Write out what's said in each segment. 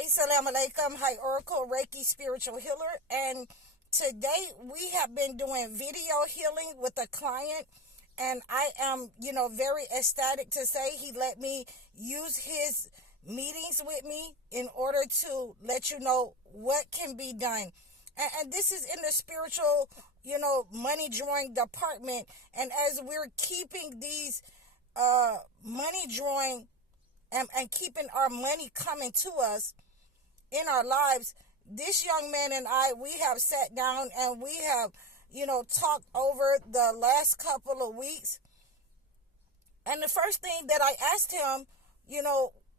Hi, salam alaikum. Hi, Oracle Reiki Spiritual Healer. And today we have been doing video healing with a client. And I am, very ecstatic to say he let me use his meetings with me in order to let you know what can be done. And this is in the spiritual, money drawing department. And as we're keeping these money drawing and keeping our money coming to us in our lives, this young man and I, we have sat down and we have, talked over the last couple of weeks. And the first thing that I asked him,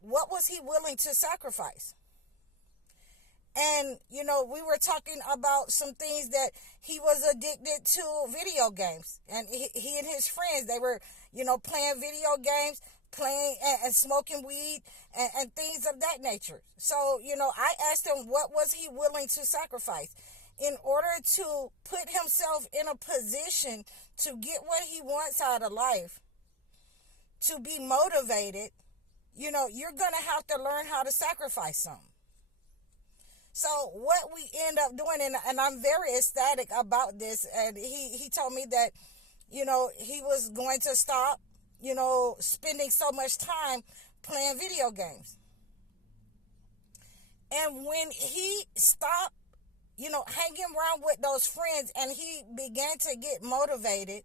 what was he willing to sacrifice? And, we were talking about some things that he was addicted to video games. And he and his friends, they were, playing video games, playing and smoking weed and things of that nature. So, I asked him what was he willing to sacrifice in order to put himself in a position to get what he wants out of life, to be motivated. You're going to have to learn how to sacrifice something. So what we end up doing, and I'm very ecstatic about this, and he told me that, he was going to stop, spending so much time playing video games. And when he stopped, hanging around with those friends and he began to get motivated,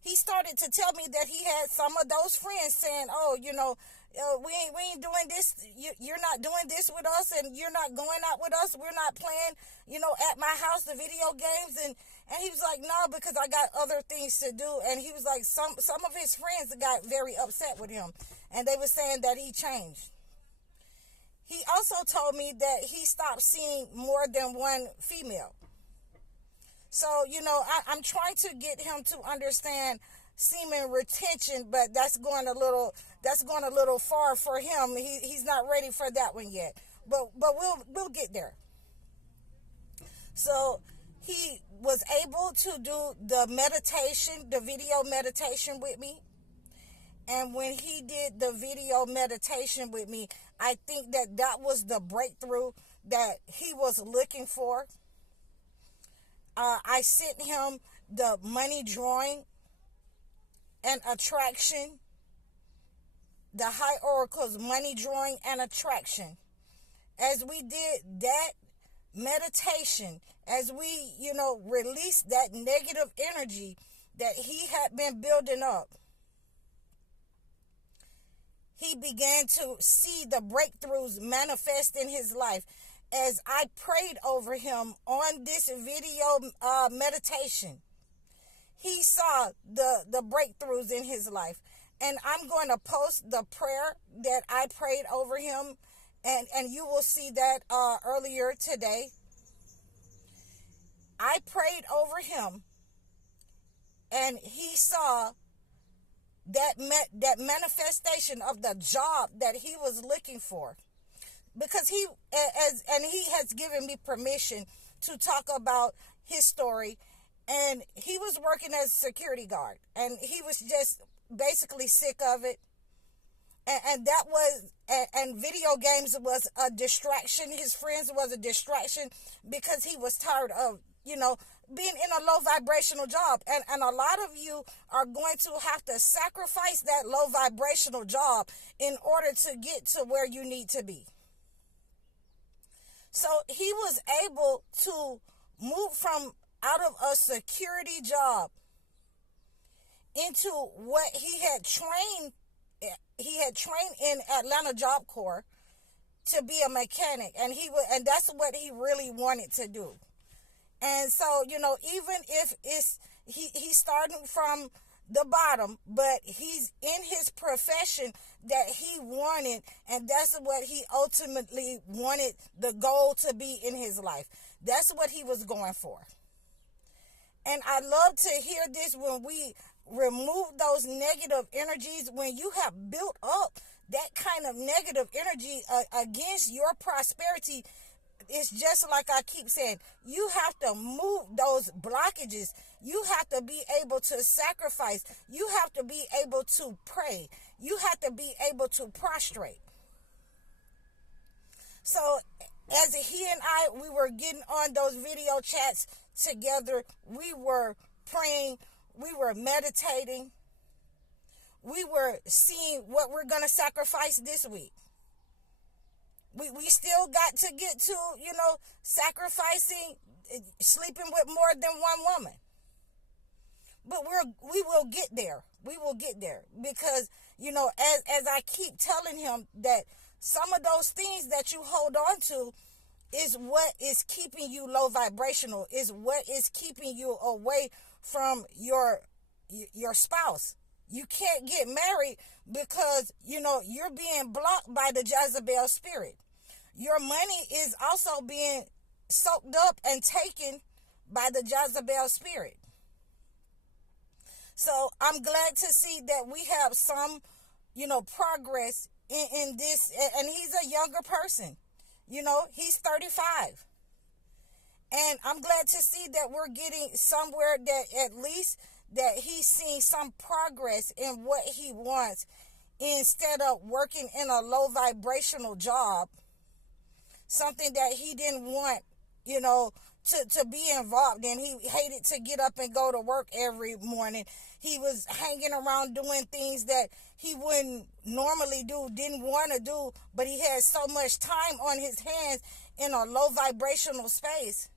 he started to tell me that he had some of those friends saying, oh, we ain't doing this. You're not doing this with us, and you're not going out with us. We're not playing, at my house, the video games. And he was like, no, because I got other things to do. And he was like, some of his friends got very upset with him, and they were saying that he changed. He also told me that he stopped seeing more than one female. So, I'm trying to get him to understand semen retention, but that's going a little far for him. He's not ready for that one yet. But we'll get there. So he was able to do the meditation, the video meditation with me. And when he did the video meditation with me, I think that was the breakthrough that he was looking for. I sent him the money drawing and attraction, the high oracles, money drawing and attraction. As we did that meditation, as we, released that negative energy that he had been building up, he began to see the breakthroughs manifest in his life. As I prayed over him on this video meditation, he saw the breakthroughs in his life. And I'm going to post the prayer that I prayed over him, and you will see that earlier today. I prayed over him, and he saw that manifestation of the job that he was looking for. Because he has given me permission to talk about his story. And he was working as a security guard, and he was just basically sick of it. And that was, and video games was a distraction. His friends was a distraction because he was tired of, being in a low vibrational job. And a lot of you are going to have to sacrifice that low vibrational job in order to get to where you need to be. So he was able to move from out of a security job into what he had trained in Atlanta Job Corps to be a mechanic, and that's what he really wanted to do. And so, even if he's starting from the bottom, but he's in his profession that he wanted, and that's what he ultimately wanted the goal to be in his life. That's what he was going for. And I love to hear this when we remove those negative energies, when you have built up that kind of negative energy against your prosperity. It's just like I keep saying, you have to move those blockages. You have to be able to sacrifice. You have to be able to pray. You have to be able to prostrate. So as he and I, we were getting on those video chats together. We were praying. We were meditating. We were seeing what we're going to sacrifice this week. We still got to get to, sacrificing, sleeping with more than one woman. But we will get there. We will get there. Because, as I keep telling him, that some of those things that you hold on to is what is keeping you low vibrational, is what is keeping you away from your spouse. You can't get married because, you're being blocked by the Jezebel spirit. Your money is also being soaked up and taken by the Jezebel spirit. So I'm glad to see that we have some, progress in this. And he's a younger person. He's 35. And I'm glad to see that we're getting somewhere, that at least that he's seeing some progress in what he wants, instead of working in a low vibrational job, something that he didn't want, to be involved in. He hated to get up and go to work every morning. He was hanging around doing things that he wouldn't normally do, didn't want to do, but he had so much time on his hands in a low vibrational space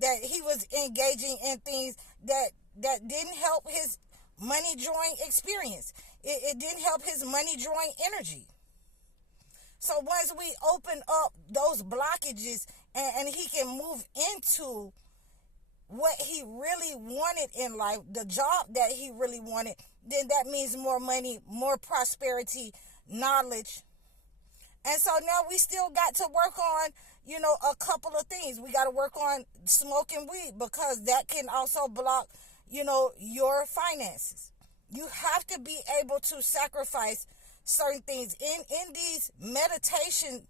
that he was engaging in things that didn't help his money drawing experience. It didn't help his money drawing energy. So once we open up those blockages and he can move into what he really wanted in life, the job that he really wanted, then that means more money, more prosperity, knowledge. And so now we still got to work on, a couple of things. We got to work on smoking weed, because that can also block, your finances. You have to be able to sacrifice certain things. In these meditation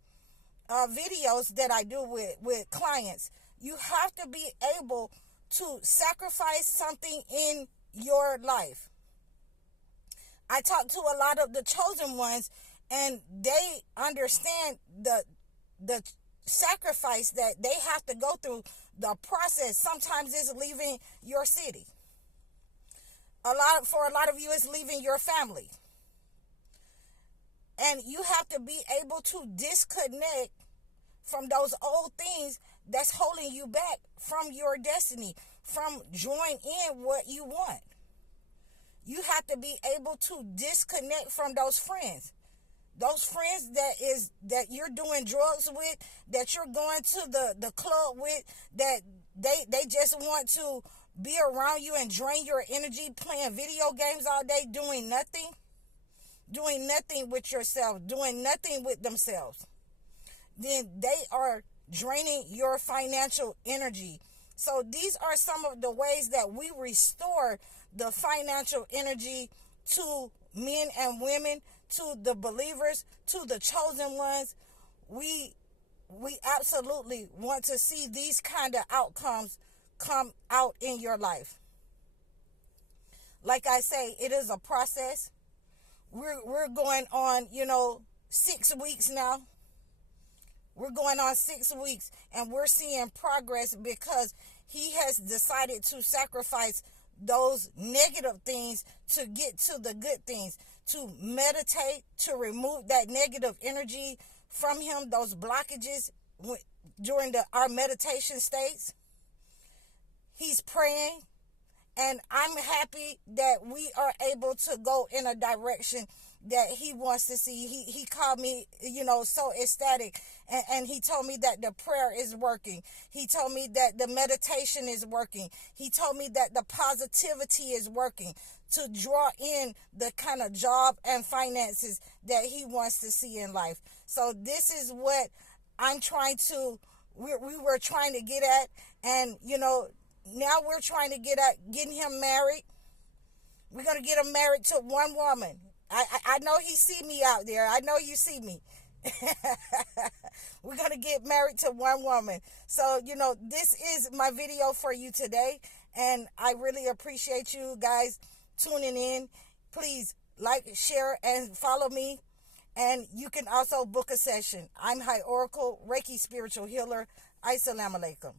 videos that I do with clients, you have to be able to sacrifice something in your life. I talk to a lot of the chosen ones, and they understand the sacrifice that they have to go through, the process. Sometimes it's leaving your city. For a lot of you, it's leaving your family. And you have to be able to disconnect from those old things that's holding you back from your destiny, from joining in what you want. You have to be able to disconnect from those friends. Those friends that you're doing drugs with, that you're going to the club with, that they just want to be around you and drain your energy, playing video games all day, doing nothing with yourself, doing nothing with themselves. Then they are draining your financial energy. So these are some of the ways that we restore the financial energy to men and women, to the believers, to the chosen ones. We absolutely want to see these kind of outcomes come out in your life. Like I say, it is a process. We're going on, 6 weeks now. We're going on 6 weeks, and we're seeing progress because he has decided to sacrifice those negative things to get to the good things, to meditate, to remove that negative energy from him, those blockages during our meditation states. He's praying, and I'm happy that we are able to go in a direction that he wants to see. He called me, so ecstatic. And he told me that the prayer is working. He told me that the meditation is working. He told me that the positivity is working to draw in the kind of job and finances that he wants to see in life. So this is what I'm trying to, we were trying to get at. And, now we're trying to get at getting him married. We're going to get him married to one woman. I know he see me out there. I know you see me. We're going to get married to one woman. So, this is my video for you today. And I really appreciate you guys tuning in. Please like, share, and follow me. And you can also book a session. I'm High Oracle, Reiki Spiritual Healer. Assalamu alaikum.